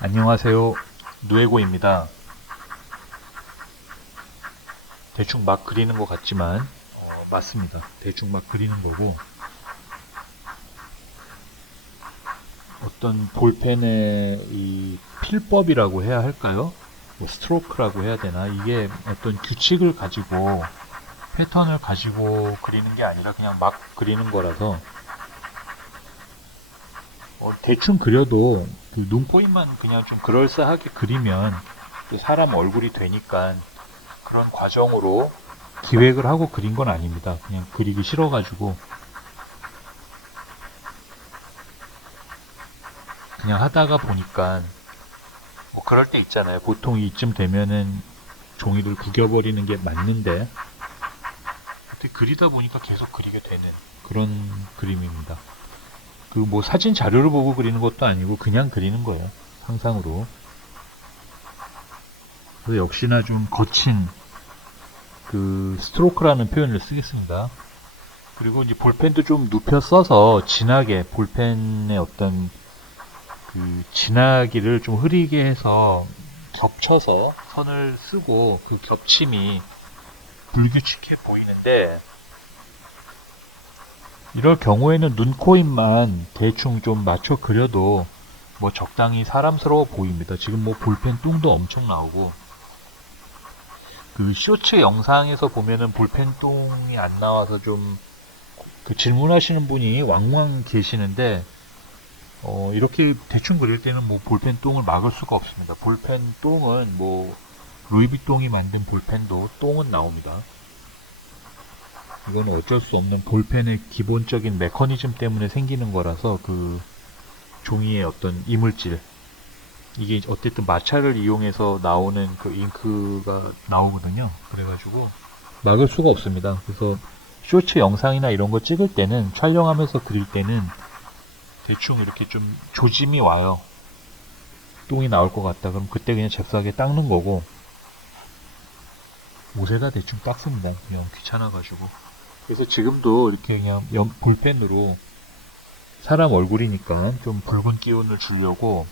안녕하세요. 누에고입니다. 대충 막 그리는 것 같지만 맞습니다. 대충 막 그리는 거고 어떤 볼펜의 이 필법이라고 해야 할까요? 뭐 스트로크라고 해야 되나? 이게 어떤 규칙을 가지고 패턴을 가지고 그리는 게 아니라 그냥 막 그리는 거라서 대충 그려도 그 눈코입만 그냥 좀 그럴싸하게 그리면 사람 얼굴이 되니까 그런 과정으로 기획을 하고 그린 건 아닙니다. 그냥 그리기 싫어가지고 그냥 하다가 보니까 뭐 그럴 때 있잖아요. 보통 이쯤 되면은 종이를 구겨버리는 게 맞는데 어떻게 그리다 보니까 계속 그리게 되는 그런 그림입니다. 그 뭐 사진 자료를 보고 그리는 것도 아니고 그냥 그리는 거예요. 상상으로. 그래서 역시나 좀 거친 그 스트로크라는 표현을 쓰겠습니다. 그리고 이제 볼펜도 좀 눕혀 써서 진하게 볼펜의 어떤 그 진하기를 좀 흐리게 해서 겹쳐서 선을 쓰고 그 겹침이 불규칙해 보이는데 이럴 경우에는 눈, 코, 입만 대충 좀 맞춰 그려도 뭐 적당히 사람스러워 보입니다. 지금 뭐 볼펜 똥도 엄청 나오고 그 쇼츠 영상에서 보면은 볼펜 똥이 안 나와서 좀 그 질문하시는 분이 왕왕 계시는데 이렇게 대충 그릴 때는 뭐 볼펜 똥을 막을 수가 없습니다. 볼펜 똥은 뭐 루이비통이 만든 볼펜도 똥은 나옵니다. 이건 어쩔 수 없는 볼펜의 기본적인 메커니즘 때문에 생기는 거라서 그 종이의 어떤 이물질 이게 어쨌든 마찰을 이용해서 나오는 그 잉크가 나오거든요. 그래가지고 막을 수가 없습니다. 그래서 쇼츠 영상이나 이런 거 찍을 때는 촬영하면서 그릴 때는 대충 이렇게 좀 조짐이 와요. 똥이 나올 것 같다. 그럼 그때 그냥 잽싸게 닦는 거고 옷에다 대충 닦습니다. 그냥 귀찮아가지고. 그래서 지금도 이렇게 그냥 볼펜으로 사람 얼굴이니까 좀 붉은 기운을 주려고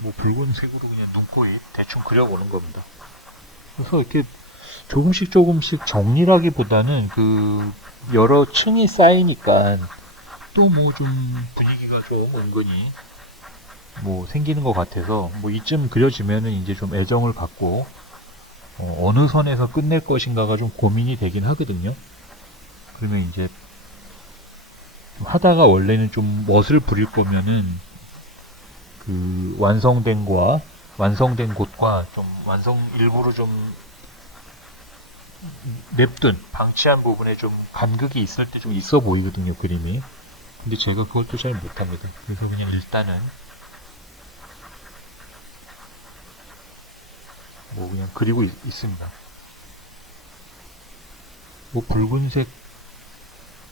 뭐 붉은색으로 그냥 눈코입 대충 그려보는 겁니다. 그래서 이렇게 조금씩 조금씩 정리라기보다는 그 여러 층이 쌓이니까 또 뭐 좀 분위기가 좀 은근히 뭐 생기는 것 같아서 뭐 이쯤 그려지면은 이제 좀 애정을 갖고 어느 선에서 끝낼 것인가가 좀 고민이 되긴 하거든요. 그러면 이제 하다가 원래는 좀 멋을 부릴 거면은 그 완성된 곳과 좀 완성 일부러 좀 냅둔 방치한 부분에 좀 간극이 있을 때 좀 있어 보이거든요, 그림이. 근데 제가 그것도 잘 못합니다. 그래서 그냥 일단은 뭐 그냥 그리고 있습니다. 뭐 붉은색,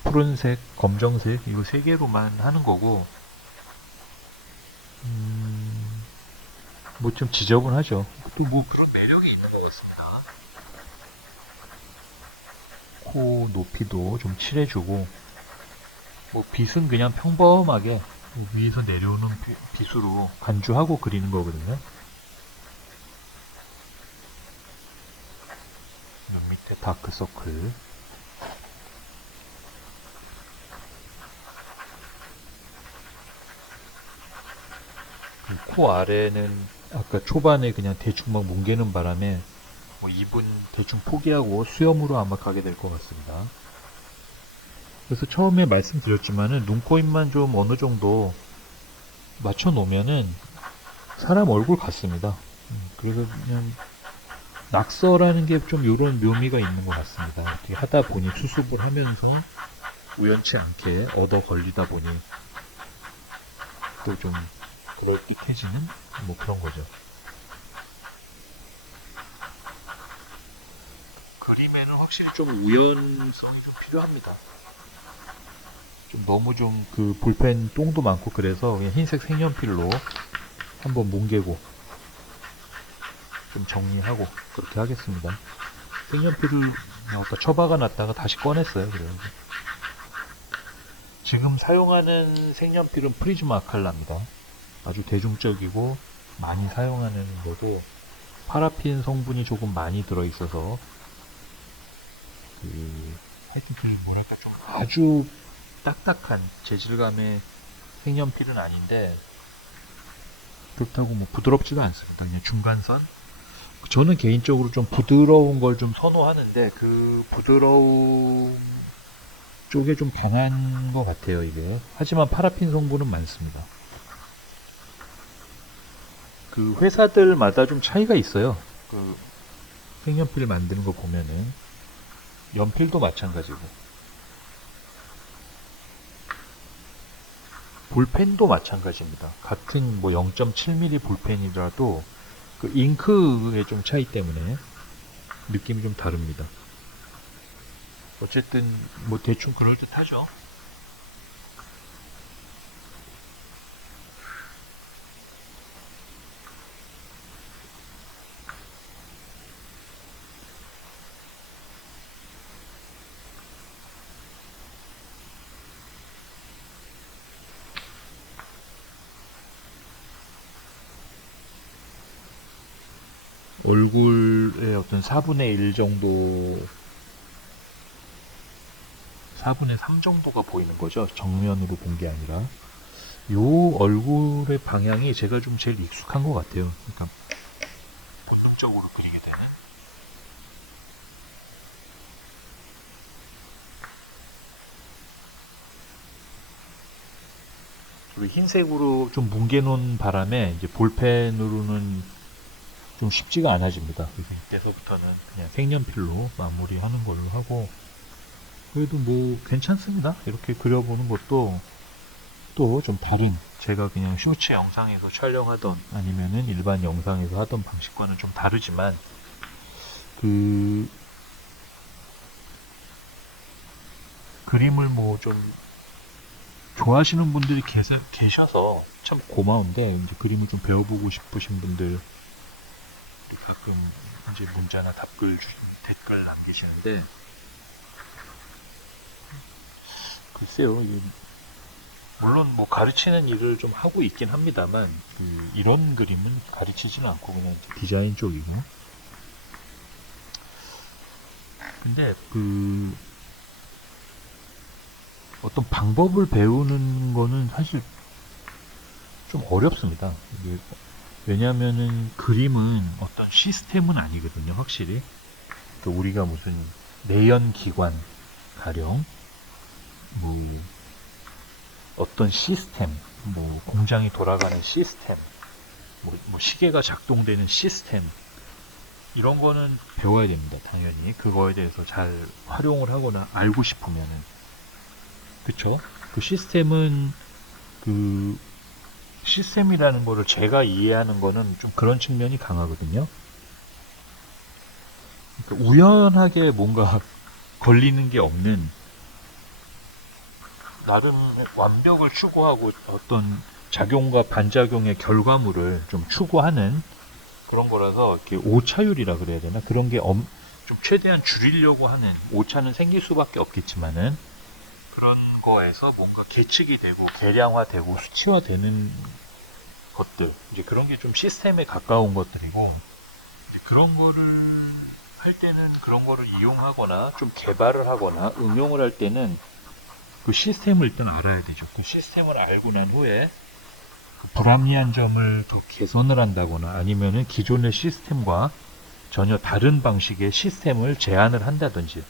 푸른색, 검정색 이거 세 개로만 하는 거고 뭐 좀 지저분하죠. 또 뭐 그런 매력이 있는 것 같습니다. 코 높이도 좀 칠해주고 뭐 빛은 그냥 평범하게 위에서 내려오는 빛으로 간주하고 그리는 거거든요. 눈 밑에 다크서클. 코 아래는 아까 초반에 그냥 대충 막 뭉개는 바람에 뭐 입은 대충 포기하고 수염으로 아마 가게 될 것 같습니다. 그래서 처음에 말씀드렸지만은 눈, 코, 입만 좀 어느 정도 맞춰 놓으면은 사람 얼굴 같습니다. 그래서 그냥 낙서라는 게 좀 이런 묘미가 있는 것 같습니다. 어떻게 하다 보니 수습을 하면서 우연치 않게 얻어 걸리다 보니 또 좀 그럴듯해지는 뭐 그런 거죠. 그림에는 확실히 좀 우연성이 좀 필요합니다. 좀 너무 좀 그 볼펜 똥도 많고 그래서 그냥 흰색 색연필로 한번 뭉개고 좀 정리하고 그렇게 하겠습니다. 색연필을 아까 처박아 놨다가 다시 꺼냈어요. 그래서 지금 사용하는 색연필은 프리즈마 아칼라입니다. 아주 대중적이고 많이 사용하는 거고, 파라핀 성분이 조금 많이 들어있어서 하여튼 뭐랄까 좀 아주 딱딱한 재질감의 색연필은 아닌데, 그렇다고 뭐 부드럽지도 않습니다. 그냥 중간선. 저는 개인적으로 좀 부드러운 걸 좀 선호하는데, 그 부드러움 쪽에 좀 강한 것 같아요, 이게. 하지만 파라핀 성분은 많습니다. 그 회사들마다 좀 차이가 있어요. 그 색연필 만드는 거 보면은 연필도 마찬가지고 볼펜도 마찬가지입니다. 같은 뭐 0.7mm 볼펜이라도 그 잉크의 좀 차이 때문에 느낌이 좀 다릅니다. 어쨌든 뭐 대충 그럴듯하죠. 얼굴의 어떤 4분의 1 정도, 4분의 3 정도가 보이는 거죠. 정면으로 본 게 아니라. 요 얼굴의 방향이 제가 좀 제일 익숙한 것 같아요. 그러니까 본능적으로 그리게 되는. 그리고 흰색으로 좀 뭉개놓은 바람에 이제 볼펜으로는 좀 쉽지가 않아집니다. 그래서 이때서부터는 그냥 색연필로 마무리하는 걸로 하고, 그래도 뭐 괜찮습니다. 이렇게 그려보는 것도 또 좀 다른, 제가 그냥 쇼츠 영상에서 촬영하던 아니면은 일반 영상에서 하던 방식과는 좀 다르지만, 그 그림을 뭐 좀 좋아하시는 분들이 계셔서 참 고마운데, 이제 그림을 좀 배워보고 싶으신 분들 가끔 이제 문자나 댓글 남기시는데, 글쎄요, 물론 뭐 가르치는 일을 좀 하고 있긴 합니다만, 이런 그림은 가르치지는 않고 그냥 디자인 쪽이고. 근데 어떤 방법을 배우는 거는 사실 좀 어렵습니다. 왜냐하면은 그림은 어떤 시스템은 아니거든요, 확실히. 우리가 무슨 내연기관 가령 뭐 어떤 시스템, 뭐 공장이 돌아가는 시스템, 뭐 시계가 작동되는 시스템, 이런 거는 배워야 됩니다. 당연히 그거에 대해서 잘 활용을 하거나 알고 싶으면은. 그쵸? 그 시스템은, 그 시스템이라는 거를 제가 이해하는 거는 좀 그런 측면이 강하거든요. 그러니까 우연하게 뭔가 걸리는 게 없는, 나름 완벽을 추구하고 어떤 작용과 반작용의 결과물을 좀 추구하는 그런 거라서, 이렇게 오차율이라 그래야 되나? 그런 게 좀 최대한 줄이려고 하는, 오차는 생길 수밖에 없겠지만은 그런 거에서 뭔가 계측이 되고 계량화되고 수치화되는 것들, 이제 그런 게 좀 시스템에 가까운 것들이고, 그런 거를 할 때는, 그런 거를 이용하거나 좀 개발을 하거나 응용을 할 때는 그 시스템을 일단 알아야 되죠. 그 시스템을 알고 난 후에 그 불합리한 점을 더 개선을 한다거나 아니면은 기존의 시스템과 전혀 다른 방식의 시스템을 제안을 한다든지,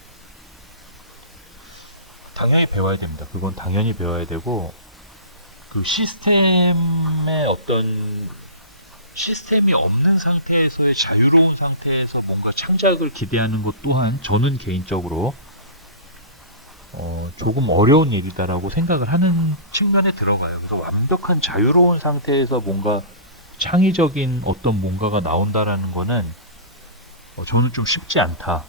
당연히 배워야 됩니다. 그건 당연히 배워야 되고, 그 시스템의 어떤, 시스템이 없는 상태에서의 자유로운 상태에서 뭔가 창작을 기대하는 것 또한 저는 개인적으로 조금 어려운 일이다라고 생각을 하는 측면에 들어가요. 그래서 완벽한 자유로운 상태에서 뭔가 창의적인 어떤 뭔가가 나온다라는 거는 저는 좀 쉽지 않다.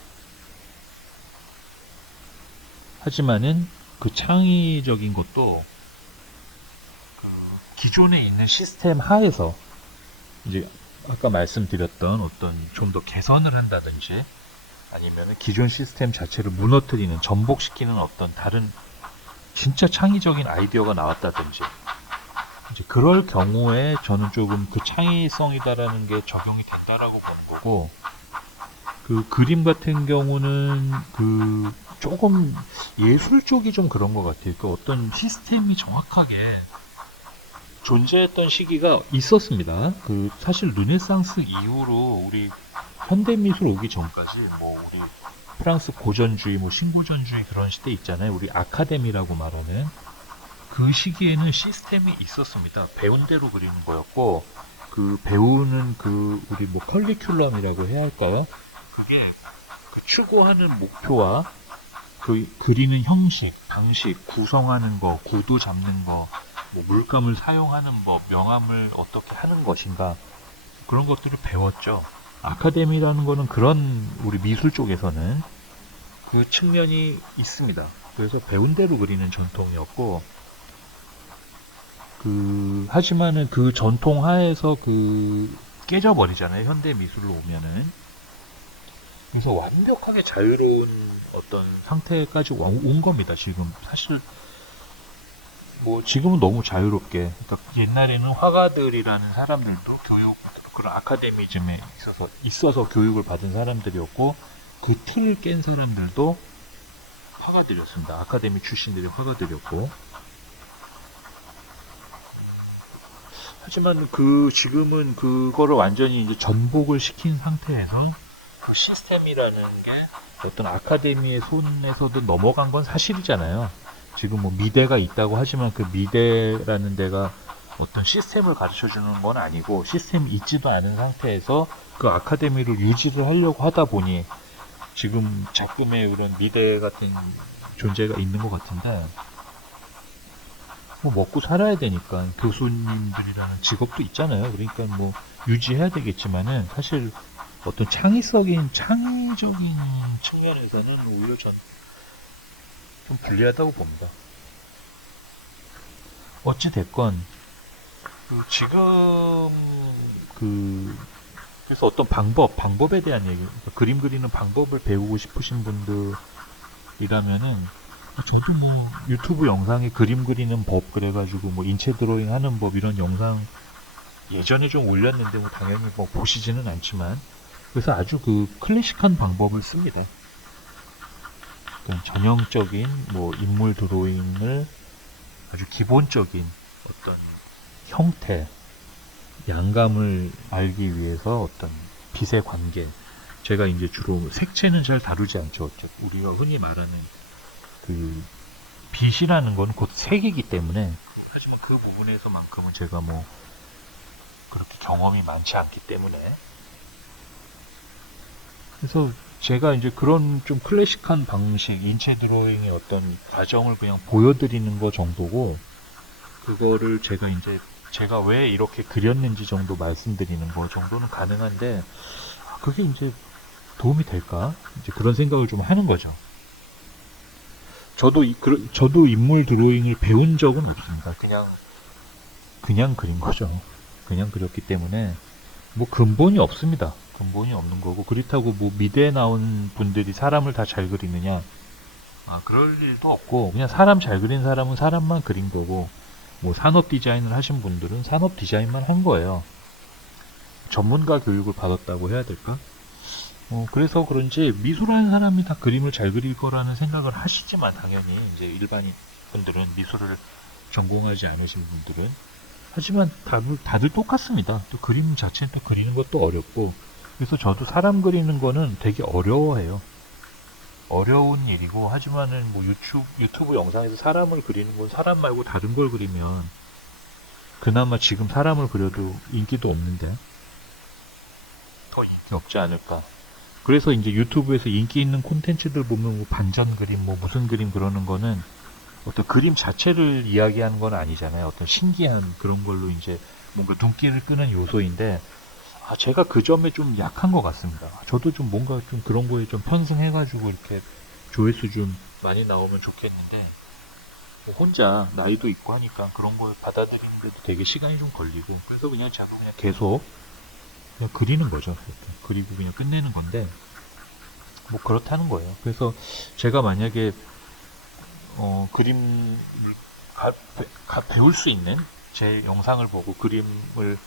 하지만은 그 창의적인 것도 그 기존에 있는 시스템 하에서, 이제 아까 말씀드렸던 어떤 좀 더 개선을 한다든지 아니면 기존 시스템 자체를 무너뜨리는, 전복시키는 어떤 다른 진짜 창의적인 아이디어가 나왔다든지 이제 그럴 경우에 저는 조금 그 창의성이다라는 게 적용이 된다라고 보는 거고, 그 그림 같은 경우는 그 조금 예술 쪽이 좀 그런 것 같아요. 그 어떤 시스템이 정확하게 존재했던 시기가 있었습니다. 그 사실 르네상스 이후로 우리 현대미술 오기 전까지 뭐 우리 프랑스 고전주의, 뭐 신고전주의 그런 시대 있잖아요. 우리 아카데미라고 말하는 그 시기에는 시스템이 있었습니다. 배운 대로 그리는 거였고, 그 배우는 그 우리 뭐 컬리큘럼이라고 해야 할까요? 그게 그 추구하는 목표와 그 그리는 형식, 방식, 구성하는 거, 구도 잡는 거, 뭐 물감을 사용하는 법, 명암을 어떻게 하는 것인가, 그런 것들을 배웠죠. 아카데미라는 거는 그런 우리 미술 쪽에서는 그 측면이 있습니다. 그래서 배운 대로 그리는 전통이었고, 하지만은 그 전통 하에서 깨져버리잖아요. 현대 미술로 오면은. 그래서 완벽하게 자유로운 어떤 상태까지 온 겁니다. 지금 사실 뭐 지금은 너무 자유롭게. 그러니까 옛날에는 화가들이라는 사람들도 교육, 그런 아카데미즘에 있어서 교육을 받은 사람들이었고, 그 틀을 깬 사람들도 화가들이었습니다. 아카데미 출신들이 화가들이었고. 하지만 지금은 그거를 완전히 이제 전복을 시킨 상태에서 그 시스템이라는 게 어떤 아카데미의 손에서도 넘어간 건 사실이잖아요. 지금 뭐 미대가 있다고 하지만 그 미대라는 데가 어떤 시스템을 가르쳐 주는 건 아니고, 시스템이 있지도 않은 상태에서 그 아카데미를 유지를 하려고 하다 보니 지금 작금의 그런 미대 같은 존재가 있는 것 같은데, 뭐 먹고 살아야 되니까 교수님들이라는 직업도 있잖아요. 그러니까 뭐 유지해야 되겠지만은, 사실 어떤 창의적인 측면에서는 오히려 전 좀 불리하다고 봅니다. 어찌 됐건 지금 그래서 어떤 방법에 대한 얘기, 그러니까 그림 그리는 방법을 배우고 싶으신 분들이라면은, 저도 뭐 유튜브 영상에 그림 그리는 법 그래가지고 뭐 인체 드로잉 하는 법 이런 영상 예전에 좀 올렸는데 뭐 당연히 뭐 보시지는 않지만, 그래서 아주 그 클래식한 방법을 씁니다. 전형적인 뭐 인물 드로잉을 아주 기본적인 어떤 형태, 양감을 알기 위해서 어떤 빛의 관계, 제가 이제 주로 색채는 잘 다루지 않죠. 우리가 흔히 말하는 그 빛이라는 건 곧 색이기 때문에, 하지만 그 부분에서만큼은 제가 뭐 그렇게 경험이 많지 않기 때문에, 그래서 제가 이제 그런 좀 클래식한 방식, 인체 드로잉의 어떤 과정을 그냥 보여드리는 거 정도고, 그거를 제가 왜 이렇게 그렸는지 정도 말씀드리는 거 정도는 가능한데, 그게 이제 도움이 될까? 이제 그런 생각을 좀 하는 거죠. 저도 인물 드로잉을 배운 적은 없습니다. 그냥 그린 거죠. 그냥 그렸기 때문에 뭐 근본이 없습니다. 근본이 없는 거고, 그렇다고 뭐 미대에 나온 분들이 사람을 다 잘 그리느냐? 그럴 일도 없고, 그냥 사람 잘 그린 사람은 사람만 그린 거고, 뭐 산업 디자인을 하신 분들은 산업 디자인만 한 거예요. 전문가 교육을 받았다고 해야 될까? 그래서 그런지 미술하는 사람이 다 그림을 잘 그릴 거라는 생각을 하시지만, 당연히 이제 일반인 분들은, 미술을 전공하지 않으신 분들은, 하지만 다들 똑같습니다. 또 그림 자체는 또 그리는 것도 어렵고, 그래서 저도 사람 그리는 거는 되게 어려워해요. 어려운 일이고, 하지만은 뭐 유튜브 영상에서 사람을 그리는 건, 사람 말고 다른 걸 그리면 그나마 지금 사람을 그려도 인기도 없는데 더 인기 없지 않을까. 그래서 이제 유튜브에서 인기 있는 콘텐츠들 보면 뭐 반전 그림, 뭐 무슨 그림 그러는 거는 어떤 그림 자체를 이야기하는 건 아니잖아요. 어떤 신기한 그런 걸로 이제 뭔가 눈길을 끄는 요소인데, 제가 그 점에 좀 약한 것 같습니다. 저도 좀 뭔가 좀 그런 거에 좀 편승해가지고 이렇게 조회수 좀 많이 나오면 좋겠는데, 뭐 혼자 나이도 있고 하니까 그런 걸 받아들이는데도 되게 시간이 좀 걸리고, 그래서 그냥 제가 그냥 계속 그냥 그리는 거죠. 그리고 그냥 끝내는 건데, 뭐 그렇다는 거예요. 그래서 제가 만약에 그림을 배울 수 있는 제 영상을 보고 그림을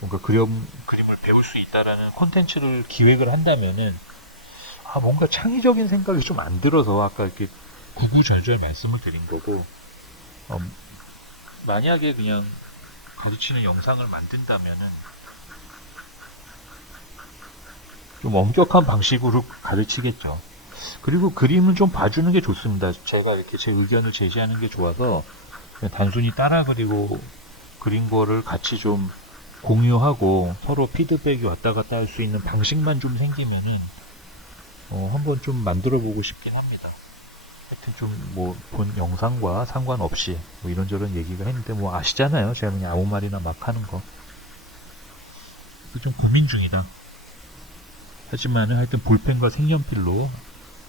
뭔가 그림을 배울 수 있다라는 콘텐츠를 기획을 한다면은 뭔가 창의적인 생각이 좀 안 들어서 아까 이렇게 구구절절 말씀을 드린 거고 어, 만약에 그냥 가르치는 영상을 만든다면은 좀 엄격한 방식으로 가르치겠죠. 그리고 그림은 좀 봐주는 게 좋습니다. 제가 이렇게 제 의견을 제시하는 게 좋아서 그냥 단순히 따라 그리고 그린 거를 같이 좀 공유하고 서로 피드백이 왔다 갔다 할 수 있는 방식만 좀 생기면은 한번 좀 만들어 보고 싶긴 합니다. 하여튼 좀 뭐 본 영상과 상관없이 뭐 이런저런 얘기가 했는데 뭐 아시잖아요. 제가 그냥 아무 말이나 막 하는 거. 좀 고민 중이다. 하지만은 하여튼 볼펜과 색연필로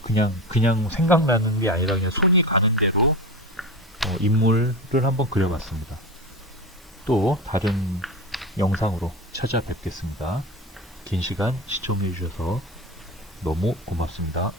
그냥 생각나는 게 아니라 그냥 손이 가는 대로 인물을 한번 그려봤습니다. 또 다른 영상으로 찾아뵙겠습니다. 긴 시간 시청해주셔서 너무 고맙습니다.